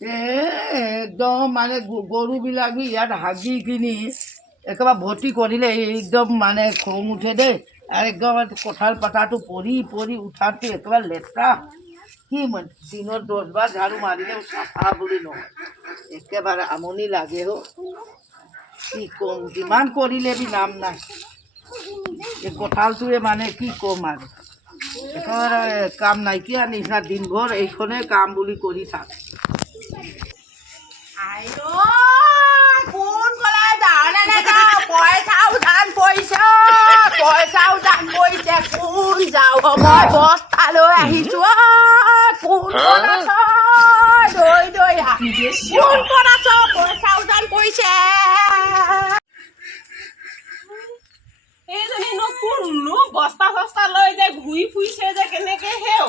একদম মানে গৰুবিলাক ইয়াত হাগি কিনি একেবাৰে ভৰ্তি কৰিলে একদম মানে খং উঠে দেই। আৰু একদম কঁঠাল পাতাটো পৰি পৰি উঠাটো একেবাৰে লেতেৰা। কি মানে দিনত 10 বাৰ ঝাৰু মাৰিলেও চাফা বুলি নহয়, একেবাৰে আমনি লাগে অ'। কি ক'ম, যিমান কৰিলে বি নাম নাই। এই কঁঠালটোৱে মানে কি ক'ম আৰু একেবাৰে কাম নাইকিয়া নিচিনা, দিনভৰ এইখনে কাম বুলি কৰি থাক। কোন কলে যাওঁ নে নাযাওঁ? পইচাও দান পৰিছে, পইচাও দান পৰিছে। কোন যাওঁ? মই বস্তা লৈ আহিছো। কোন ক'ত আছ? দৈ দৈ কোন ক'ত আছ? পইচাও দান পৰিছে। এইজনীনো কোননো বস্তা চস্তা লৈ যে ঘূৰি ফুৰিছে যে কেনেকে হেও?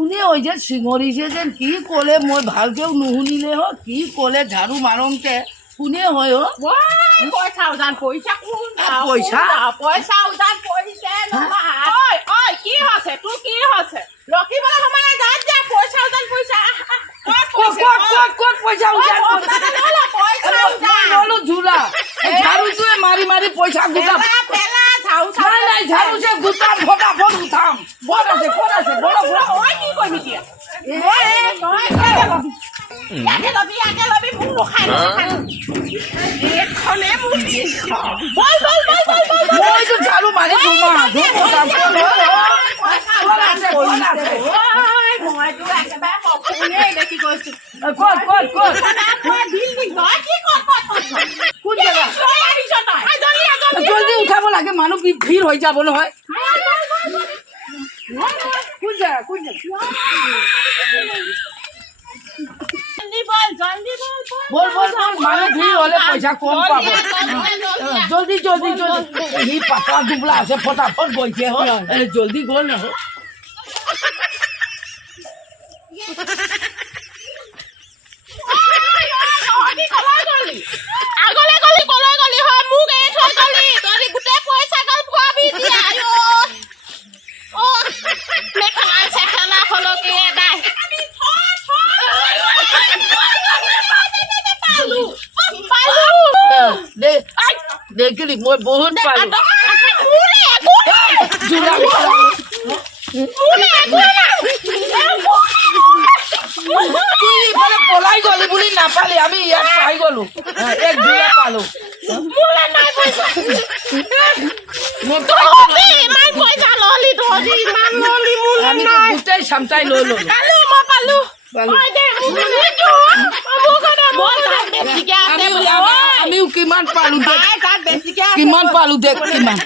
কোনে ওই যে চিঙৰিছে যেন কি ক'লে মই ভালকেও নুশুনিলে হ। কি ক'লে ঝাৰু মাৰোঁতে কোনে হয় অ'? পইচা উজান পৰিছে। কোন পইচা পইচা উজান পৰিছে। কি হৈছে তোৰ? কি হৈছে? ৰখিবলৈ সময় নাই, যাত যা। পইচা উজান পৰিছে। ক'ত পইচা উজান ঝোলা ঝাৰুটোৱে মাৰি মাৰি পইচা গোটাম। নাই ঝাৰু যে গোটাম, ফটাফট উঠাম। ক'ত আছে ক'ত আছে? মই কি কৰিম এতিয়া? মইতো ঝাৰু মাৰি জলদি উঠাব লাগে, মানুহ ভিৰ হৈ যাব নহয়। কোন জেগা বল বল বল, মানুহ ভিৰ হ'লে পইচা কম পাব। জলদি জলদি জলদি, সি পাতলা দুবলা আছে, ফটাফট গৈছে হয়। জলদি গ'ল নহয়। দেখিলি মই বহুত পালো। পলাই গলি বুলি নাপালি, আমি ইয়াত পাই গলো। এক ঝোলা পালো। আমি গোটেই চামটাই লৈ ললো। আমিও কিমান পালো দেখ, কিমান পালো দেখ, কিমান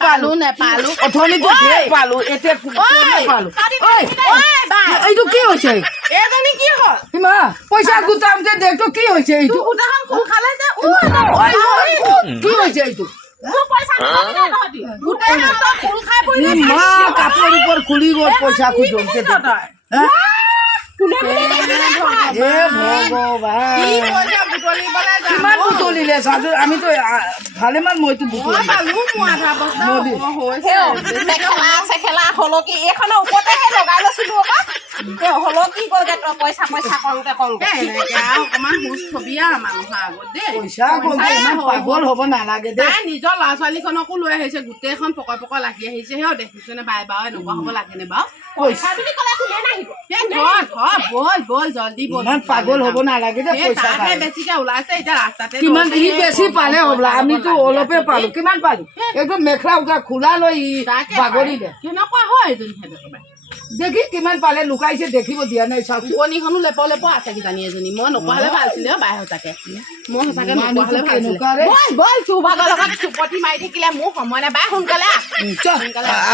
পালো নেপালো। অথনিতো পালো, এতিয়া পালো। এইটো কি হৈছে? পইচা গোটাম যে দেখো কি হৈছে? এইটো কি হৈছে? এইটো কাপোৰ ওপৰ খুলি গ'ল পইচা খুজোঁতে। কিমান বুটলিলে চাচোন? আমিতো ভালেমান মইতো মেখেলা হলকি এইখনৰ ওপৰতেহে লগাই লৈছিলো। হলকি গ'লগে তই পইচা পইচা কওঁতে কওঁতে। অকমান হুচ থবি মানুহৰ আগত দেই। পইচা পাগল হ'ব নালাগে দেই। নিজৰ ল'ৰা ছোৱালীখনকো লৈ আহিছে, গোটেইখন পকয় পকয় লাগি আহিছে। সেয়া দেখিছো নে বাই বাৰু এনেকুৱা হ'ব লাগে নে বাৰু? পইচা বুলি ক'লে কোনে নাহিব? বল জলদি বল। পাগল হ'ব নালাগে দেই। পইচা বেছিকে ওলাইছে এতিয়া ৰাস্তাতে। কিমান ই বেছি পালে হ'বলা, আমিতো অলপে পালো। কিমান পালি? একদম মেখেলা উঠা খোলা লৈ বাগৰিলে। কেনেকুৱা হয় এজনী? দেখি কিমান পালে, লুকাইছে দেখিব দিয়া নাই। চাওক কণীখনো লেপ লেপ আছে কিজানি এজনী। মই নোপোৱা হ'লে ভাল আছিলে বাই সঁচাকে। মই সঁচাকে নোপোৱা হ'লে ভাল আছিলে। গ'ল তোৰ ভাগৰ লগত চুপতি মাৰি থাকিলে মোৰ সময় নাই। বাই সোনকালে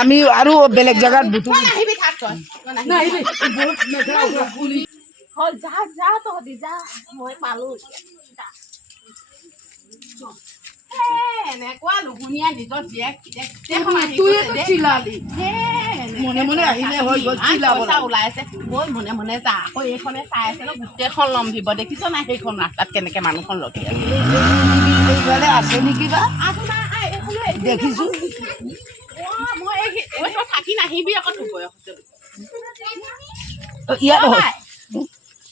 আমি আৰু বেলেগ জেগাত বুটুম। নাহিবি থাক তই, যা যা তহঁতি যা। মই পালো এনেকুৱা লুগুনীয়া নিজৰ জীয়েক চিলালি। মনে মনে আহিলে হৈ গ'ল চিলাব পইচা ওলাই আছে ব'ল মনে মনে যা আকৌ এইখনে চাই আছে ন গোটেইখন লম্ভিব দেখিছ নাই সেইখন ৰাস্তাত কেনেকে মানুহখন ৰখি আছে এইফালে আছে নেকি বা আছে না এইখনে দেখিছো মই এই তই থাকি নাহিবি আকৌ তোৰ বয়স হৈছে ইয়াত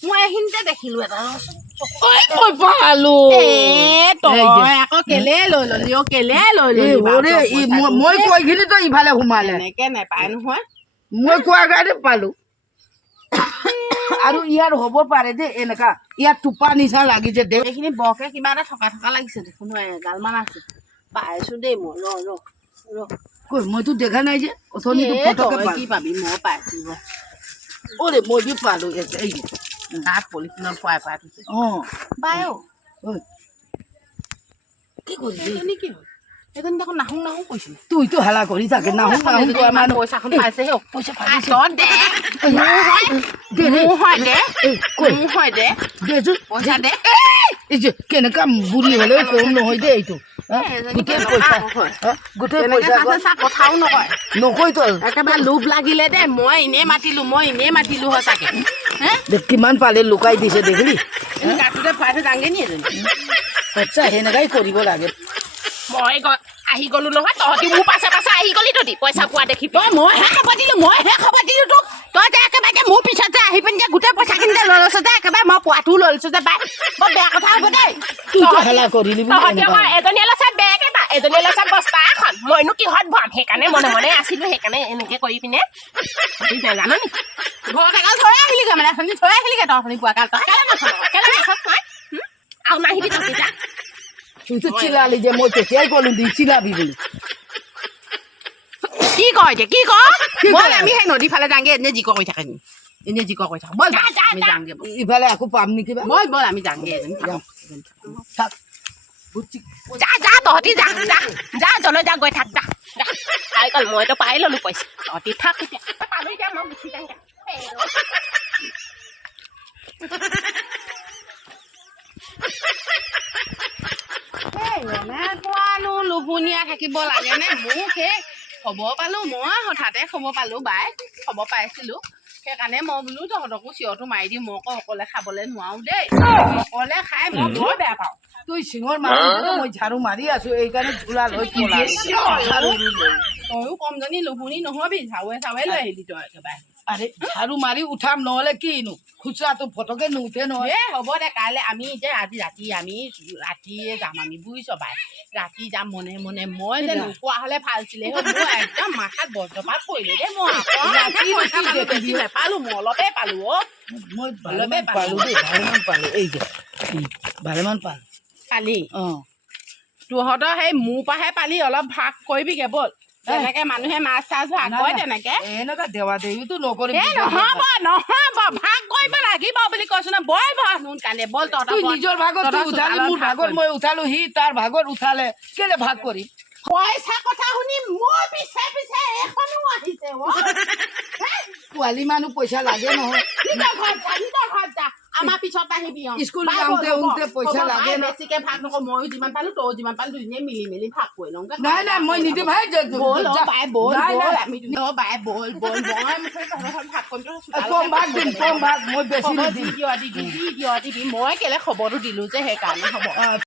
মই এইখিনিতে দেখিলো এটা মই পালো তই আকৌ কেলে লৈ ললি অ কেলে লৈ ললি মই কৈখিনি তই ইফালে সোমালে এনেকে নেপায় নহয় মই কোৱা কাৰণে পালো আৰু ইয়াৰ হ'ব পাৰে দেই এনেকা ইয়াত টোপা নিচা লাগিছে দে এইখিনি বৰকে কিবা এটা থকা থকা লাগিছে দেখোন এগালমান আছে পাইছো দেই মই ৰ কৈ মইতো দেখা নাই যে অথনিটো ফটকে কি পাবি মই পাইছো অৰে মই যে পালো এই তাত পলিথিনত খুৱাই খুৱাই থৈছে বাই কি কৰিবি এইজনী কি হ'ল এইজনী দেখোন নাহো নাহো কৈছিল তুইতো হালা কৰি থাকে নাহো নাহো কোৱা মানুহ পইচাখন পাইছে হে পইচা পাইছে দে হয় দে দেছো পইচা দে এই যে কেনেকা বুঢ়ী হ'লেও কম নহয় দেই এইটো গোটেই পইচা কথাও নকয় নকয় তই একেবাৰে লোভ লাগিলে দে মই এনেই মাতিলো সঁচাকে কিমান পালে লুকাই দিছে দেখিলি গাঁততে ভৰাই থৈ যাংগে নি এজনী আচ্ছা সেনেকাই কৰিব লাগে মই আহি গলো নহয় তহঁতি মোৰ পাছে পাছে আহি গলি তহঁতি পইচা পোৱা দেখি তই মইহে খবৰ দিলো তোক তই যে একেবাৰে মোৰ পিছত যে আহি পিনি যে গোটেই পইচাখিনি যে লৈ লৈছ যে একেবাৰে মই পোৱাটোও লৈ লৈছো যে বাই বৰ বেয়া কথা হ'ব দেই তহঁতি আকৌ এজনীয়ে লৈছে বেগ এটা এজনীয়ে লৈছে বস্তা এখন মইনো কিহত ভৰাম সেইকাৰণে মনে মনে আছিলো সেইকাৰণে এনেকে কৰি পিনে জানো নি ঘৰত এগাল থৈ আহিলিগে মানে থৈ আহিলিগে তহঁতি পোৱা কাল তই কেলে নাথ আৰু নাহিবি তহঁতি যা তুইতো চিলালি যে মই তেতিয়াই ক'লো দি চিলাবি বুলি কি কয় এতিয়া কি কয় বল আমি সেই নদী ফালে যাংগে এনে জিক কৰি থাকে এনে জিক কৰি থাক বল আমি যাংগে ইফালে আকৌ পাম নেকি বল আমি যাংগে যা যা তহঁতি যা জলৈ যা গৈ থাক যা আইকাল মইতো পাই ললো পইচা তহঁতি থাক এতিয়া পালো এতিয়া মই গুচি যাংগে এনেকুৱানো লুভুনীয়া থাকিব লাগে নে মোক সেই খবৰ পালো মই হঠাতে খবৰ পালো বাই খবৰ পাইছিলো সেইকাৰণে মই বোলো তহঁতকো চিঞৰটো মাৰি দিম মই আকৌ অকলে খাবলৈ নোৱাৰো দেই অকলে খাই মই বৰ বেয়া পাওঁ তুই চিঙৰ মানুহ মই ঝাৰু মাৰি আছো এইকাৰণে ঝোলা লৈ তয়ো কমজনী লুভুনী নহবি চাৱে লৈ আহিলি তই একেবাৰে আরে ঝাড়ু মারি উঠাম নহলে কিনো খুচরা তো ফটকে নুঠে নহয় হ'ব দে কাইলৈ আমি যে আজি ৰাতিয়ে যাম আমি বুজিছ বাই ৰাতি যাম মনে মনে মই যে নোকোৱা হলে ভাল আছিলে মোৰ একদম মাথাত বজ্ৰপাত পৰিলে দেই মই নেপালো মই অলপে পালো মই ভালেমান পালো এই যে ভালেমান পালো পালি তহঁতৰ সেই মোৰ পৰাহে পালি অলপ ভাগ কৰিবিগে ব'ল তেনেকে মানুহে মাছ চাছ ভাগ কৰে তেনেকে এনেকা দেৱা দেৱীটো নকৰিবি নহব ভাগ কৰিব লাগিব বুলি কৈছো ন বল সোনকালে বল তহঁতৰ নিজৰ ভাগত উঠালি মোৰ ভাগত মই উঠালো সি তাৰ ভাগত উঠালে কেলে ভাগ কৰি পইচা কথা শুনি মোৰ পিছে পিছে এখনো আহিছে পোৱালি মানুহ পইচা লাগে নহয় আমাৰ পিছত আহিবি স্কুল যাওঁতে পইচা লাগে বেছিকে ভাগ নকৰো ময়ো যিমান পালো তয়ো যিমান পালো দুজনীয়ে মিলি ভাগ কৰি লওঁ নাই মই নিদিম ভাই বল বাই বল বাই বল মই ভাগ কৰিম কম ভাগ মই বেছি দিবি মই কেলে খবৰটো দিলো যে সেইকাৰণে হ'ব